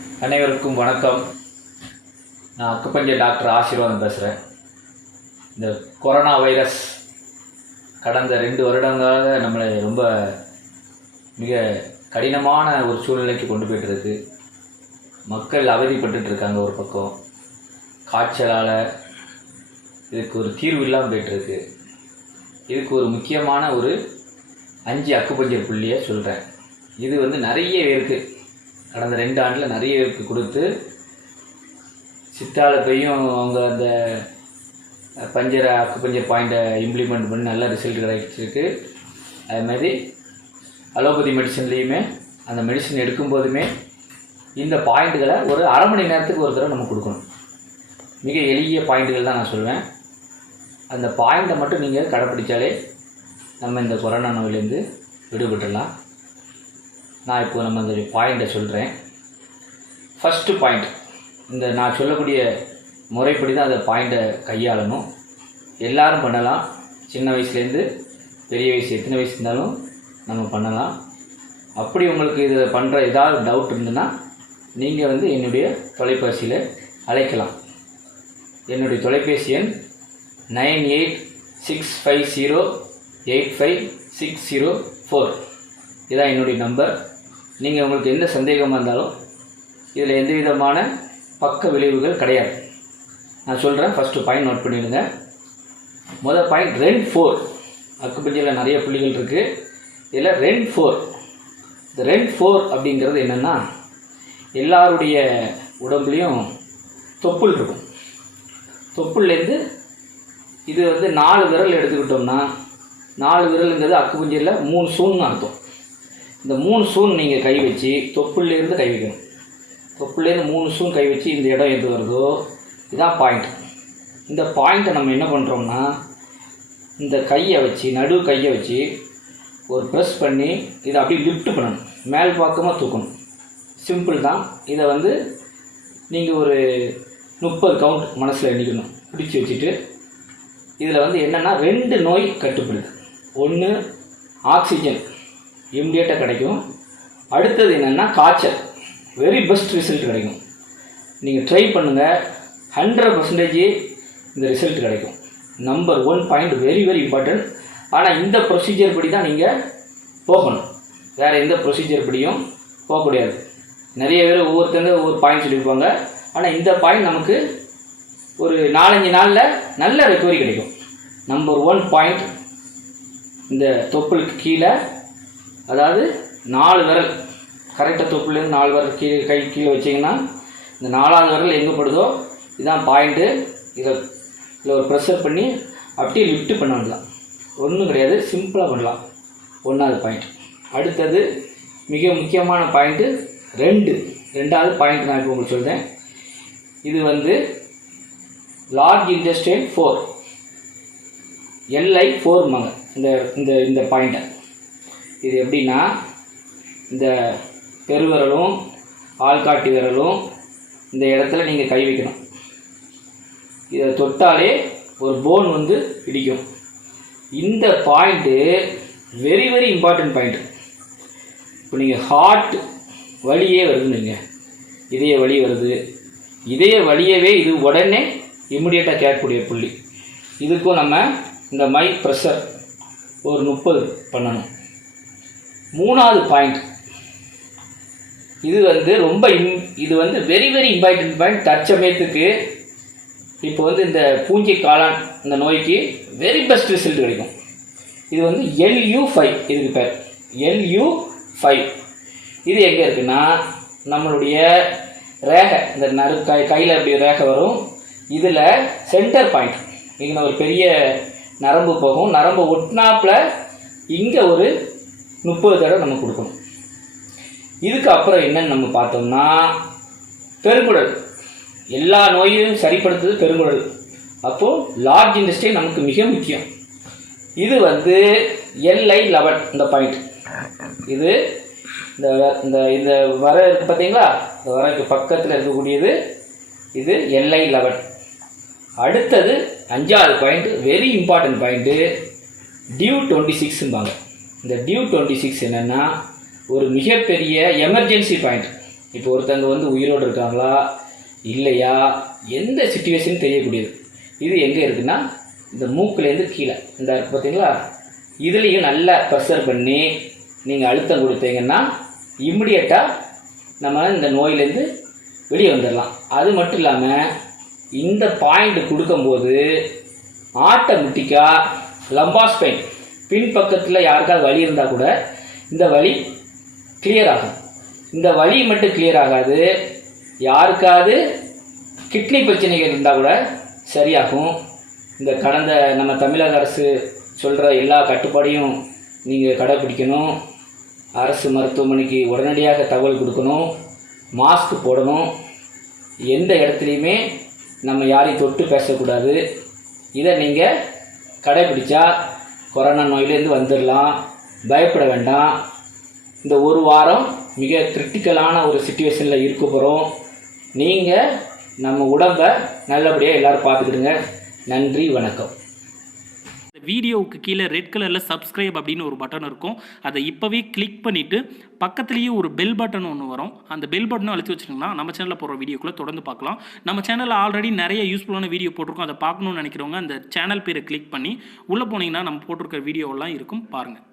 அனைவருக்கும் வணக்கம். நான் அக்குபஞ்சர் டாக்டர் ஆசீர்வாதம் பேசுகிறேன். இந்த கொரோனா வைரஸ் கடந்த 2 வருடங்களாக நம்மளை ரொம்ப மிக கடினமான ஒரு சூழ்நிலைக்கு கொண்டு போய்ட்டுருக்கு. மக்கள் அவதிப்பட்டுருக்காங்க. ஒரு பக்கம் காய்ச்சலால் இதுக்கு ஒரு தீர்வு இல்லாமல் போய்ட்டுருக்கு. இதுக்கு ஒரு முக்கியமான ஒரு 5 அக்குபஞ்சர் புள்ளியை சொல்கிறேன். இது நிறைய பேருக்கு கடந்த 2 ஆண்டில் நிறைய பேருக்கு கொடுத்து சித்தால போயும் அவங்க அந்த அக்குபஞ்சர் பாயிண்ட்டை இம்ப்ளிமெண்ட் பண்ணி நல்ல ரிசல்ட் கிடைச்சிருக்கு. அதுமாதிரி அலோபதி மெடிசன்லேயுமே அந்த மெடிசன் எடுக்கும்போதுமே இந்த பாயிண்ட்டுகளை ஒரு அரை மணி நேரத்துக்கு ஒரு தடவை நம்ம கொடுக்கணும். மிக எளிய பாயிண்ட்டுகள் தான் நான் சொல்வேன். அந்த பாயிண்ட்டை மட்டும் நீங்கள் கடைப்பிடிச்சாலே நம்ம இந்த கொரோனா நோயிலேருந்து விடுபட்டுடலாம். நான் இப்போ நம்ம அந்த பாயிண்ட்டை சொல்கிறேன். ஃபஸ்ட்டு பாயிண்ட், இந்த நான் சொல்லக்கூடிய முறைப்படி தான் அந்த பாயிண்ட்டை கையாளணும். எல்லோரும் பண்ணலாம். சின்ன வயசுலேருந்து பெரிய வயசு எத்தனை வயசு இருந்தாலும் நம்ம பண்ணலாம். அப்படி உங்களுக்கு இதை பண்ணுற ஏதாவது டவுட் இருந்ததுன்னா நீங்கள் என்னுடைய தொலைபேசியில் அழைக்கலாம். என்னுடைய தொலைபேசி எண் 9865085604. இதான் என்னுடைய நம்பர். நீங்கள் உங்களுக்கு எந்த சந்தேகமாக இருந்தாலும் இதில் எந்த விதமான பக்க விளைவுகள் கிடையாது. நான் சொல்கிறேன். ஃபஸ்ட்டு பாயிண்ட் நோட் பண்ணிடுங்க. முதல் பாயிண்ட் ரெண்ட் 4. அக்குபஞ்சரில் நிறைய புள்ளிகள் இருக்குது. இதில் ரெண்ட் 4. இந்த ரெண்ட் 4 அப்படிங்கிறது என்னென்னா, எல்லாருடைய உடம்புலையும் தொப்புள் இருக்கும். தொப்புள்லேருந்து இது 4 விரல் எடுத்துக்கிட்டோம்னா 4 விரலுங்கிறது அக்குபஞ்சரில் 3 சூன்னு அர்த்தம். இந்த 3 சூன் நீங்கள் கை வச்சு தொப்புள்லேருந்து கை வைக்கணும். தொப்புள்லேருந்து 3 சூன் கை வச்சு இந்த இடம் எது வருதோ இதான் பாயிண்ட். இந்த பாயிண்ட்டை நம்ம என்ன பண்ணுறோம்னா, இந்த கையை வச்சு நடு கையை வச்சு ஒரு ப்ரெஸ் பண்ணி இதை அப்படியே லிஃப்ட் பண்ணணும். மேல் பக்கமாக தூக்கணும். சிம்பிள் தான். இதை நீங்கள் ஒரு 30 கவுண்ட் மனசில் எண்ணிக்கணும். பிடிச்சி வச்சுட்டு இதில் என்னென்னா 2 நோய் கட்டுப்படுது. ஒன்று ஆக்சிஜன் இம்மிடியேட்டாக கிடைக்கும். அடுத்தது என்னென்னா காய்ச்சல், வெரி பெஸ்ட் ரிசல்ட் கிடைக்கும். நீங்கள் ட்ரை பண்ணுங்கள். 100% இந்த ரிசல்ட் கிடைக்கும். Number 1 point very very important. ஆனால் இந்த ப்ரொசீஜர் படி தான் நீங்கள் போகணும். வேறு எந்த ப்ரொசீஜர் படியும் போகக்கூடாது. நிறைய பேர் ஒவ்வொருத்தங்க ஒவ்வொரு பாயிண்ட் சொல்லியிருப்பாங்க. ஆனால் இந்த பாயிண்ட் நமக்கு ஒரு 4-5 நாளில் நல்ல ரெக்கவரி கிடைக்கும். நம்பர் 1 பாயிண்ட், இந்த தொப்புளுக்கு கீழே, அதாவது 4 விரல் கரெக்டாக தொப்புலேருந்து 4 விரல் கை கீழே வச்சிங்கன்னா இந்த 4ஆவது விரல் எங்கே படுதோ இதுதான் பாயிண்ட்டு. இதில் ஒரு ப்ரெஷர் பண்ணி அப்படியே லிஃப்ட் பண்ண வேண்டாம். ஒன்றும் கிடையாது, சிம்பிளாக பண்ணலாம். 1வது பாயிண்ட். அடுத்தது மிக முக்கியமான பாயிண்ட்டு 2வது பாயிண்ட் நான் இப்போ உங்களுக்கு சொல்கிறேன். இது லார்ஜ் இன்டெஸ்டைன் 4, LI 4 இந்த பாயிண்ட்டை. இது எப்படின்னா, இந்த பெருவிரலும் ஆள்காட்டி விரலும் இந்த இடத்துல நீங்கள் கை வைக்கணும். இதை தொட்டாலே ஒரு போன் இடிக்கும். இந்த point very very important point. இப்போ நீங்கள் ஹார்ட் வலியே வருதுன்னு, இதய வலி வருது. இதய வலியவே இது உடனே இம்மிடியேட்டாக கேட்கக்கூடிய புள்ளி. இதுக்கும் நம்ம இந்த மை ப்ரெஷர் ஒரு 30 பண்ணணும். 3வது பாயிண்ட், இது ரொம்ப இது வெரி வெரி இம்பார்ட்டன்ட் பாயிண்ட். தற்சமயத்துக்கு இப்போ இந்த பூஞ்சை காளான் இந்த நோய்க்கு வெரி பெஸ்ட் ரிசல்ட் கிடைக்கும். இது LU5. இதுக்கு பேர் LU5. இது எங்கே இருக்குன்னா, நம்மளுடைய ரேகை, இந்த கையில் அப்படி ரேகை வரும். இதில் சென்டர் பாயிண்ட். இங்கே ஒரு பெரிய நரம்பு போகும். நரம்பு ஒட்டினாப்பில் இங்கே ஒரு 30 தடவை நம்ம கொடுக்கணும். இதுக்கு அப்புறம் என்னன்னு நம்ம பார்த்தோம்னா, பெருங்குடல். எல்லா நோயையும் சரிப்படுத்துறது பெருங்குடல். அப்போது லார்ஜ் இன்டெஸ்டைன் நமக்கு மிக முக்கியம். இது LI 11 இந்த பாயிண்ட். இது இந்த இந்த வர இருக்குது பார்த்தீங்களா, இந்த வரக்கு பக்கத்தில் இருக்கக்கூடியது இது LI 11. அடுத்தது 5வது point, very important point due 26ம்பாங்க. இந்த டியூ 26 என்னென்னா ஒரு மிகப்பெரிய எமர்ஜென்சி பாயிண்ட். இப்போ ஒருத்தங்க வந்து உயிரோடு இருக்காங்களா இல்லையா எந்த சுச்சுவேஷன் தெரியக்கூடியது. இது எங்கே இருக்குன்னா இந்த மூக்குலேருந்து கீழே இந்த இருக்குது பார்த்தீங்களா, இதுலேயும் நல்லா ப்ரெஷர் பண்ணி நீங்கள் அழுத்தம் கொடுத்தீங்கன்னா இம்மிடியட்டாக நம்ம இந்த நோயிலேருந்து வெளியே வந்துடலாம். அது மட்டும் இல்லாமல் இந்த பாயிண்ட் கொடுக்கும்போது ஆட்டோமேட்டிக்காக லம்பார் ஸ்பைன் பின்பக்கத்தில் யாருக்காவது வலி இருந்தால் கூட இந்த வலி கிளியர் ஆகும். இந்த வலி மட்டும் கிளியர் ஆகாது, யாருக்காவது கிட்னி பிரச்சனைகள் இருந்தால் கூட சரியாகும். இந்த கடந்த நம்ம தமிழக அரசு சொல்கிற எல்லா கட்டுப்பாடையும் நீங்கள் கடைப்பிடிக்கணும். அரசு மருத்துவமனைக்கு உடனடியாக தகவல் கொடுக்கணும், மாஸ்க் போடணும், எந்த இடத்துலையுமே நம்ம யாரையும் தொட்டு பேசக்கூடாது. இதை நீங்கள் கடைப்பிடிச்சா கொரோனா நோயிலேருந்து வந்துடலாம். பயப்பட வேண்டாம். இந்த ஒரு வாரம் மிக கிரிட்டிக்கலான ஒரு சிச்சுவேஷனில் இருக்க போகிறோம். நீங்கள் நம்ம உடம்பை நல்லபடியாக எல்லோரும் பார்த்துக்கிடுங்க. நன்றி, வணக்கம். இந்த வீடியோவுக்கு கீழே ரெட் கலரில் சப்ஸ்கிரைப் அப்படின்னு ஒரு பட்டன் இருக்கும். அதை இப்போவே கிளிக் பண்ணிவிட்டு பக்கத்துலேயே ஒரு பெல் பட்டன் ஒன்று வரும். அந்த பெல் பட்டனை அழுத்தி வச்சுருங்கன்னா நம்ம சேனலில் போடுற வீடியோக்குள்ளே தொடர்ந்து பார்க்கலாம். நம்ம சேனலில் ஆல்ரெடி நிறைய யூஸ்ஃபுல்லான வீடியோ போட்டிருக்கோம். அதை பார்க்கணுன்னு நினைக்கிறவங்க அந்த சேனல் பேரை கிளிக் பண்ணி உள்ளே போனீங்கன்னா நம்ம போட்டிருக்கிற வீடியோவெல்லாம் இருக்கும், பாருங்கள்.